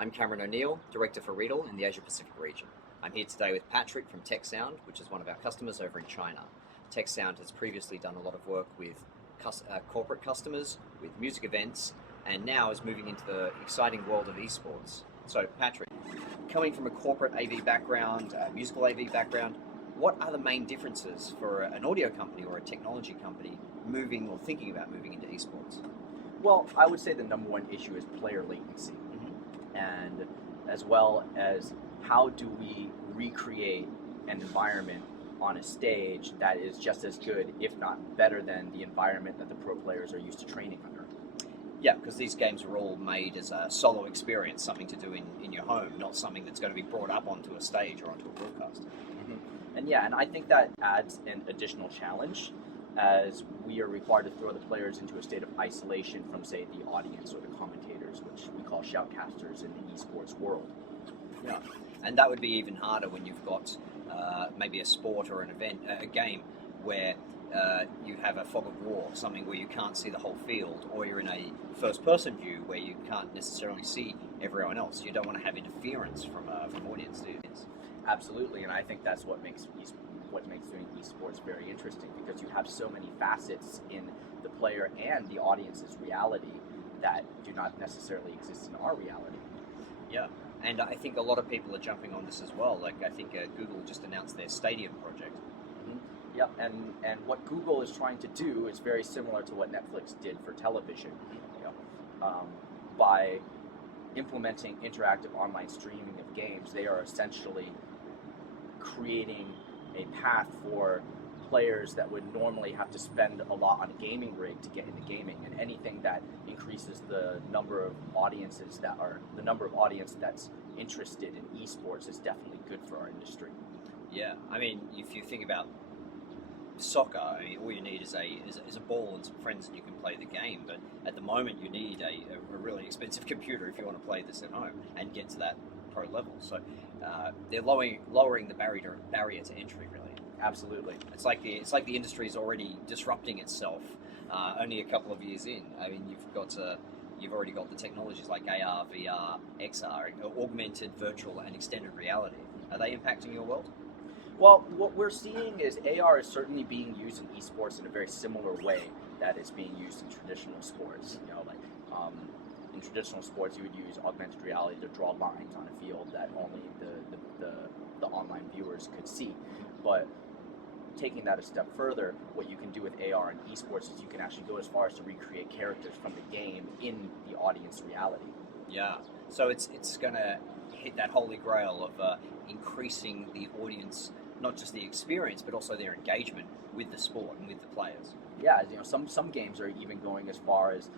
I'm Cameron O'Neill, Director for RIEDEL in the Asia Pacific region. I'm here today with Patrick from TechSound, which is one of our customers over in China. TechSound has previously done a lot of work with corporate customers, with music events, and now is moving into the exciting world of esports. So Patrick, coming from a corporate AV background, musical AV background, what are the main differences for an audio company or a technology company moving or thinking about moving into esports? Well, I would say the number one issue is player latency, and as well as how do we recreate an environment on a stage that is just as good, if not better than the environment that the pro players are used to training under. Yeah, because these games are all made as a solo experience, something to do in your home, not something that's going to be brought up onto a stage or onto a broadcast. And I think that adds an additional challenge, as we are required to throw the players into a state of isolation from, say, the audience or the commentators, which we call shoutcasters in the esports world. Yeah, and that would be even harder when you've got maybe a sport or an event, a game where you have a fog of war, something where you can't see the whole field, or you're in a first-person view where you can't necessarily see everyone else. You don't want to have interference from audience, do you? Absolutely, and I think that's what makes doing esports very interesting, because you have so many facets in the player and the audience's reality that do not necessarily exist in our reality. Yeah, and I think a lot of people are jumping on this as well. Like, I think Google just announced their Stadium project. Yep, and what Google is trying to do is very similar to what Netflix did for television. By implementing interactive online streaming of games, they are essentially creating a path for players that would normally have to spend a lot on a gaming rig to get into gaming, and anything that increases the number of audience that's interested in esports is definitely good for our industry. Yeah, I mean, if you think about soccer, I mean, all you need is a ball and some friends, and you can play the game. But at the moment, you need a really expensive computer if you want to play this at home and get to that pro level. So they're lowering the barrier to entry, really. Absolutely. It's like the industry is already disrupting itself. Only a couple of years in. I mean, you've already got the technologies like AR, VR, XR, augmented, virtual, and extended reality. Are they impacting your world? Well, what we're seeing is AR is certainly being used in esports in a very similar way that it's being used in traditional sports. In traditional sports, you would use augmented reality to draw lines on a field that only the online viewers could see. But taking that a step further, what you can do with AR and esports is you can actually go as far as to recreate characters from the game in the audience reality. Yeah, so it's going to hit that holy grail of increasing the audience, not just the experience, but also their engagement with the sport and with the players. Yeah, some games are even going as far as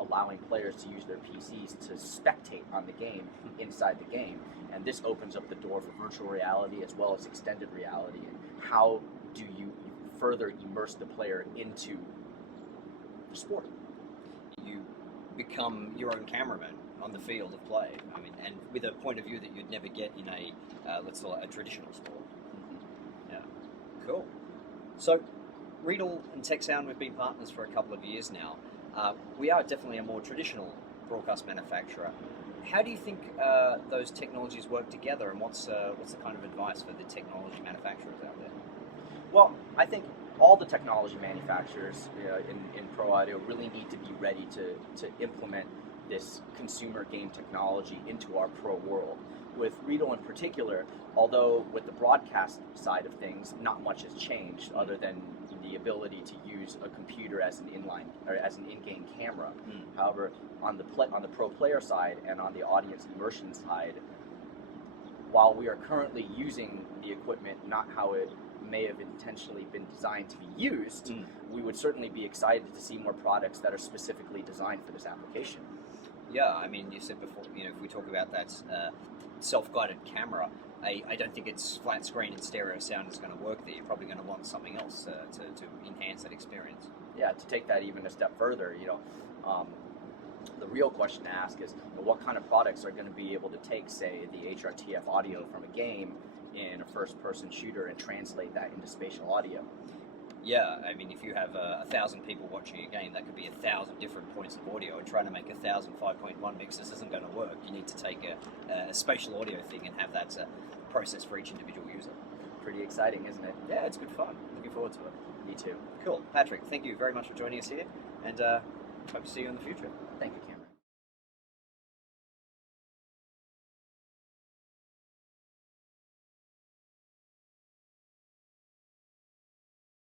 allowing players to use their PCs to spectate on the game inside the game. And this opens up the door for virtual reality as well as extended reality. And how do you further immerse the player into the sport? You become your own cameraman on the field of play. I mean, and with a point of view that you'd never get in let's call it a traditional sport. Yeah, cool. So, RIEDEL and TechSound, we've been partners for a couple of years now. We are definitely a more traditional broadcast manufacturer. How do you think those technologies work together, and what's the kind of advice for the technology manufacturers out there? Well, I think all the technology manufacturers in pro audio really need to be ready to implement this consumer game technology into our pro world. With RIEDEL in particular, although with the broadcast side of things, not much has changed other than the ability to use a computer as an in-game camera. However, on the pro player side and on the audience immersion side, while we are currently using the equipment not how it may have intentionally been designed to be used, we would certainly be excited to see more products that are specifically designed for this application. Yeah, I mean, you said before, if we talk about that self-guided camera, I don't think it's flat screen and stereo sound is going to work there. You're probably going to want something else to enhance that experience. Yeah, to take that even a step further, the real question to ask is, what kind of products are going to be able to take, say, the HRTF audio from a game in a first-person shooter and translate that into spatial audio? Yeah, I mean, if you have 1,000 people watching a game, that could be 1,000 different points of audio, and trying to make 1,000 5.1 mixes isn't going to work. You need to take a spatial audio thing and have that process for each individual user. Pretty exciting, isn't it? Yeah, it's good fun. Looking forward to it. Me too. Cool. Patrick, thank you very much for joining us here, and hope to see you in the future. Thank you, Cam.